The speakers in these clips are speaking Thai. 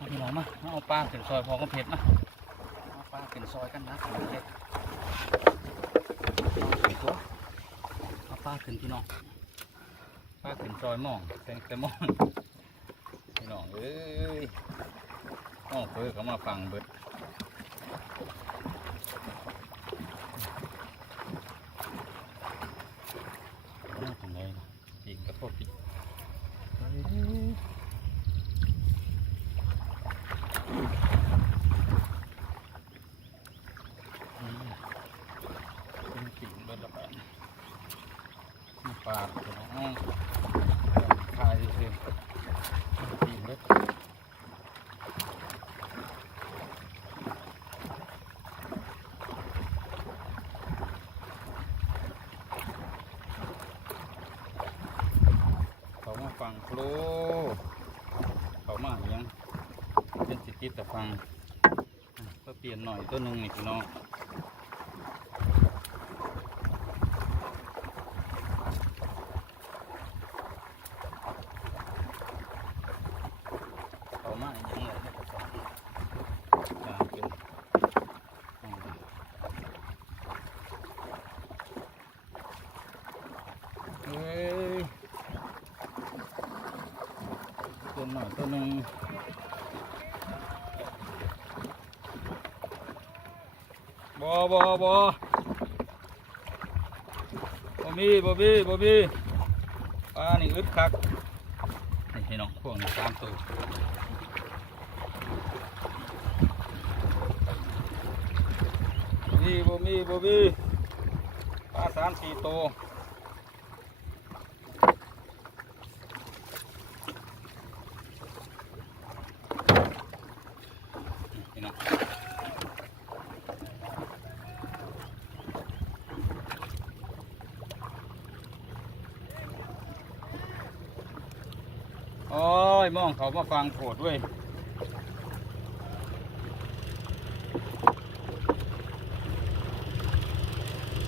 เอาพี่น้องมาเอาปลาขึ้นซอยพอก็เผ็ดนะเอาปลาขึ้นซอยกันนะของเผ็ดเอาปลาขึ้นพี่น้องปลาขึ้นซอยหม่องแต่งแต่หม่องพี่น้องเอ้ยหม่องเพื่อก็มาฟังเบิดเอาทางไหนะปีกกระโปงปีกเอ้ย อืม เป็นกิ่งเบิดละแปดมีปลาตัวน้องพายสิกิ่งเบิดเขามาฟังครูเขามาเลี้ยง เป็นสิติดแต่ฟังก็เปลี่ยนหน่อยตัวหนึ่งนี่พี่น้องเอามาอย่างนี้เลยก็ต้องตามเนอืมเฮ้ยตัวหน่อยตัวหนึ่ง บอบอบอบมีบอมีบอมีปลานี่อึดคักนี่ให้น้องพวกนี้ตามตัวนี่บอมีบอมีปลาสามสี่ตัวนี่พี่น้อง โอ้ย มองเขามาฟังโผดด้วย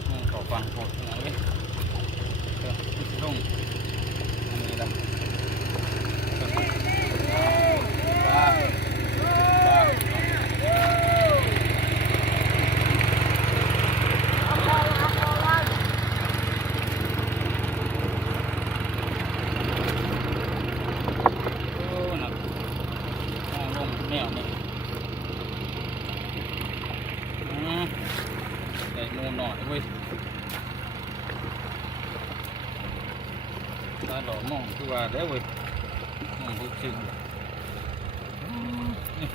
มองเขาฟังโผดนะเว้ยเออลงอันนี้ละเออปลาปลาโอ้น่ะมองลง แนวนี่อืมได้หมูหน่อยเว้ยตาหล่อมองคือว่าแล้วเว้ยมองทุกสิ่งอืมนี่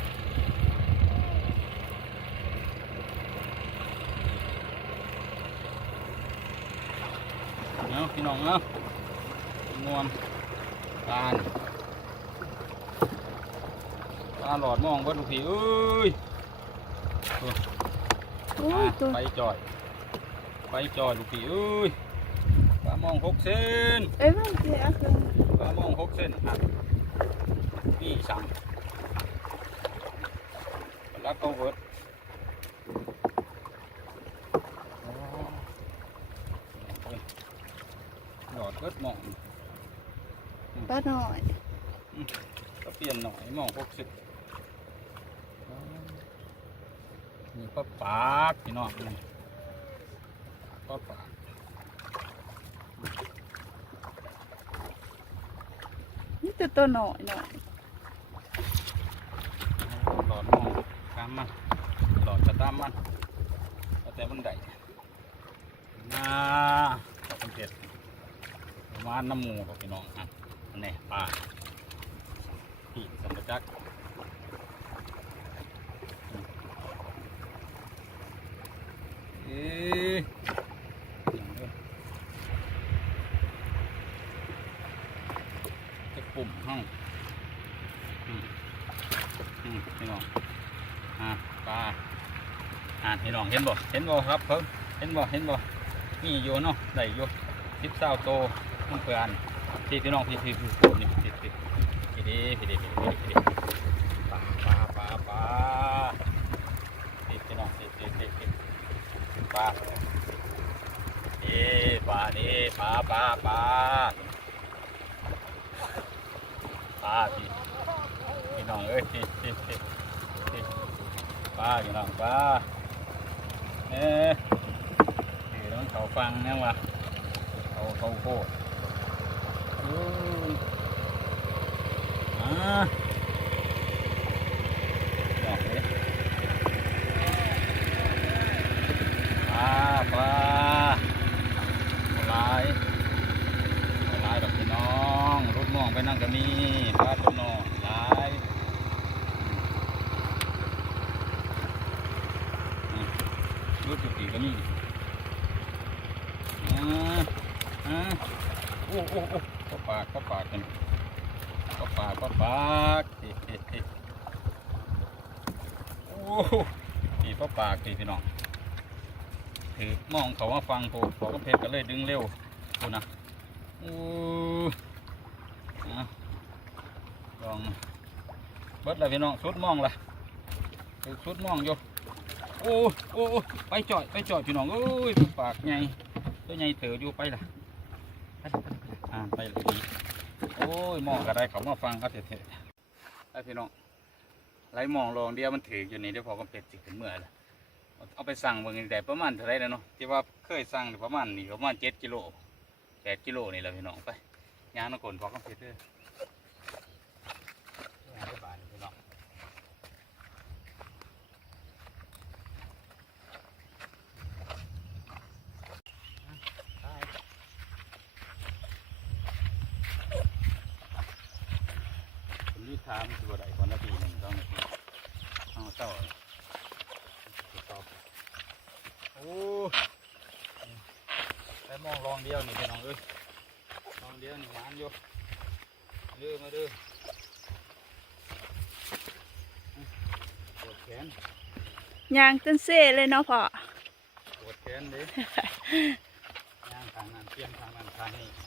เอาพี่น้องเนาะงวมปาน ปลาหลอดมองเบิดลูกพี่เอ้ยโอ้ยอะตัวไปจอย ไปจอยลูกพี่เอ้ยปลามองหกเซนเอ้ยมันเสียคือปลามองหกเซนอะนี่สั่งแล้วก็เวิร์ดอ๋อหลอดเบิดมองป้าหน่อยก็เปลี่ยนหน่อยมองหกสิบ นี่ป้าปากพี่น้องนี่ป้าปากนี่แต่ตัวหน่อยหน่อยหลอดมองตามมันหลอดจะตามมันเอาแต่มันได้น่าขอบคุณเผ็ดประมาณน้ำหมูครับพี่น้องอะอันนี้ปลาพี่สัมปจักรเอ๊ะจะปุ่มห้องอืมอืมพี่น้องอะปลา่าพี่น้องเห็นบ่เห็นบ่ครับเพิ่งเห็นบ่เห็นบ่มีอยู่เนาะได้อยู่สิบเศร้าโตมันเปลือนพี่พี่น้องพี่พี่พี่พี่นี่พี่พี่พี่ดีพี่ดีพี่ดีพี่ดีปลาปลาปลาปลาพี่พี่น้องพี่พี่พี่พี่ปลาเอ๊ปลานี่ปลาปลาปลาปลาพี่พี่น้องเอ้ยพี่พี่ติดติดติดปลาอยู่น้องปลา เอ๊ะถือต้องเขาฟังนี่ยวะเขาเขาโคตรอู้อ่าดอกนี้ปลาปลาปลาไหลายดอกพี่น้องรถม่วงไปนั่งก็มีปลาตัวน้องหลาย รถจุกีก็มีอ่าอ่าโอ้โอ้โอ้ก็ปากก็ปากกันก็ปากก็ปากเฮ้เฮ้เโอ้นี่ก็ปากสิพี่น้องถือมองเขาว่าฟังโผมขอกระเพกก็เลยดึงเร็วดูนะโอ้อะลองเบิดเลยพี่น้องสุดมองละสุดมองอยู่ โอ้โอ้ไปจ่อยไปจ่อยพี่น้องเอ้ยปากใหญ่ตัวใหญ่เถออยู่ไปล่ะไปไปไปอ่าไปเลยดีโอ้ยมองกระไดเขามาฟังเขาเถอะไปพี่น้องไรมองลองเดียวมันถืออยู่นี่เดี๋ยวพอก็เป็ดสิขึ้นเมื่อละเอาไปสั่งเบิ่งแต่ประมาณเท่าไรแล้วเนาะที่ว่าเคยสั่งประมาณนี่ประมาณเจ็ดกิโลแปดกิโลนี่แหละพี่น้องไปย่างนกคนพอก็เป็ดเด้อย่างได้บานพี่น้อง ผมรีบถามตัวใดวันละปีหนึ่งต้องนาทีเอาเจ้าตอบโอ้แต่มองลองเดียวนี่พี่น้องเอ้ยลองเดียวนี่หวานอยู่เด้อมาเด้อปวดแขนยางจนเซ่เลยเนาะพ่อปวดแขนเด้ย่างทางนั้นเตรียมทางนั้นทางนี้